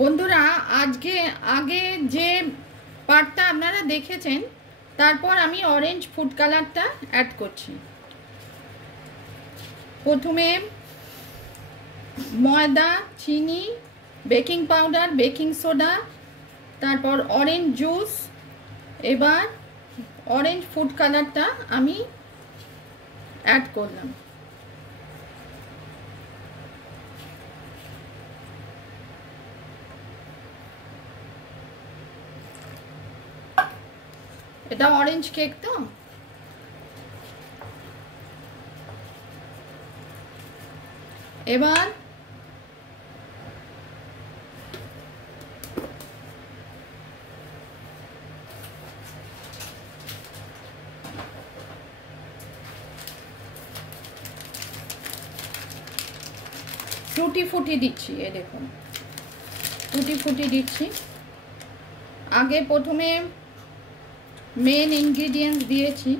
বন্ধুরা আজকে আগে যে পার্টটা আপনারা দেখেছেন তারপর আমি অরেঞ্জ ফুড কালারটা অ্যাড করছি। প্রথমে ময়দা, চিনি, বেকিং পাউডার, বেকিং সোডা, তারপর অরেঞ্জ জুস, এবার অরেঞ্জ ফুড কালারটা আমি অ্যাড করলাম। এটা অরেঞ্জ কেক তো, এবার টুটি ফুটি দিচ্ছি। এই দেখুন টুটি ফুটি দিচ্ছি। আগে প্রথমে মেন ইনগ্রিডিয়েন্টস দিয়েছি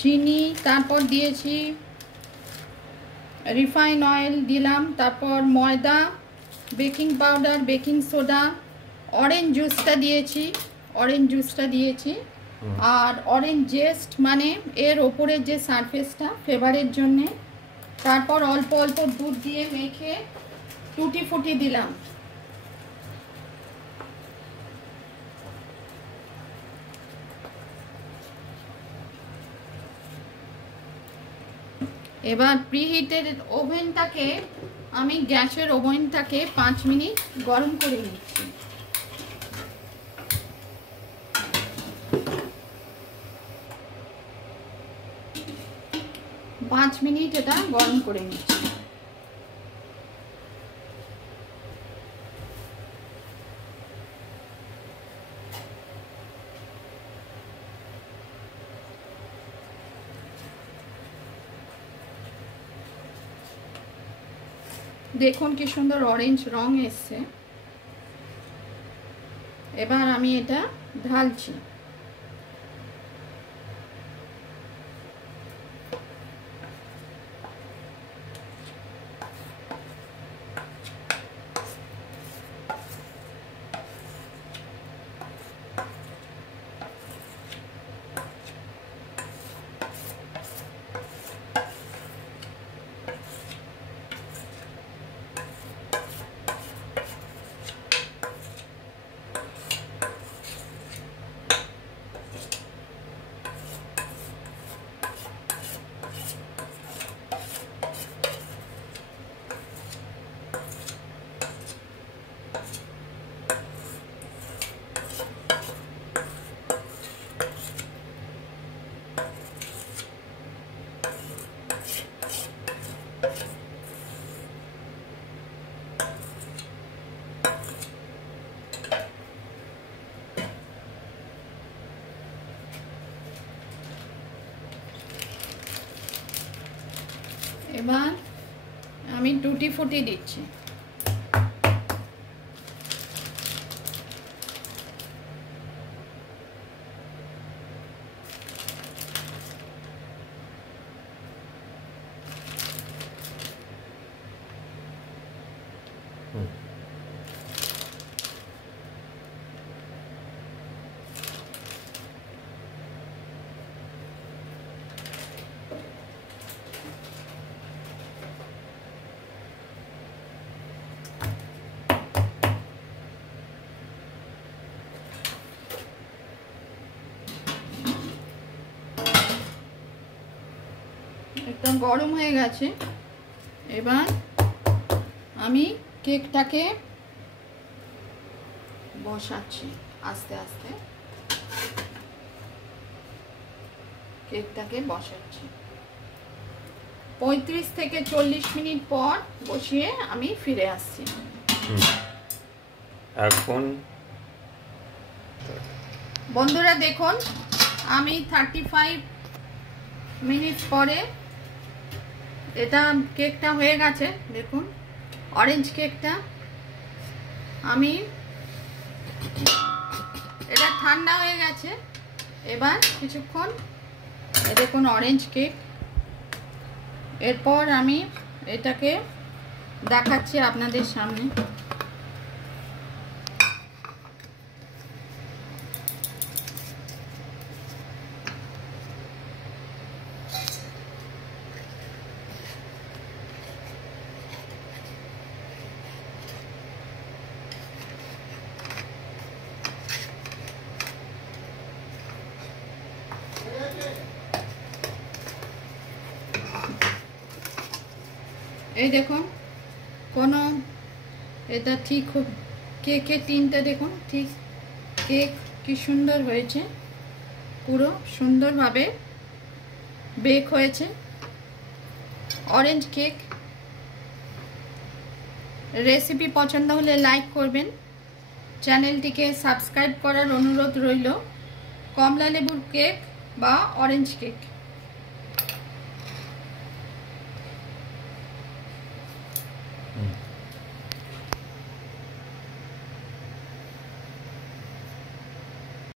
চিনি, তারপর দিয়েছি রিফাইন অয়েল দিলাম, তারপর ময়দা, baking powder, baking soda, orange জুসটা দিয়েছি আর অরেঞ্জ জেস্ট মানে এর ওপরের যে সারফেসটা ফ্লেভারের জন্যে। তারপর অল্প অল্প দুধ দিয়ে মেখে টুটি ফুটি দিলাম। এবার প্রিহিটেড ওভেনটাকে আমি গ্যাসের ওভেনটাকে 5 মিনিট গরম করে নিচ্ছি। 5 মিনিট এটা গরম করে নিচ্ছি। দেখুন কি সুন্দর অরেঞ্জ রং এসছে। এবার আমি এটা ঢালছি। এবার আমি টুটি ফুটি দিচ্ছি। একটা গরম হয়ে গেছে। এবার আমি কেকটাকে বসাচ্ছি আস্তে আস্তে। কেকটাকে বসাচ্ছি 35 থেকে 40 মিনিট পর বসিয়ে আমি ফিরে আসছি। এখন বন্ধুরা দেখুন আমি 35 মিনিট পরে এটা কেকটা হয়ে গেছে। দেখুন অরেঞ্জ কেকটা আমি এটা ঠান্ডা হয়ে গেছে। এবার কিছুক্ষণ দেখুন অরেঞ্জ কেক। এরপর আমি এটাকে দেখাচ্ছি আপনাদের সামনে। এই দেখুন কোনো এটা ঠিক কেকের টিনটা দেখুন, ঠিক কেক কি সুন্দর হয়েছে, পুরো সুন্দরভাবে বেক হয়েছে অরেঞ্জ কেক। রেসিপি পছন্দ হলে লাইক করবেন, চ্যানেলটিকে সাবস্ক্রাইব করার অনুরোধ রইল। কমলা লেবুর কেক বা অরেঞ্জ কেক।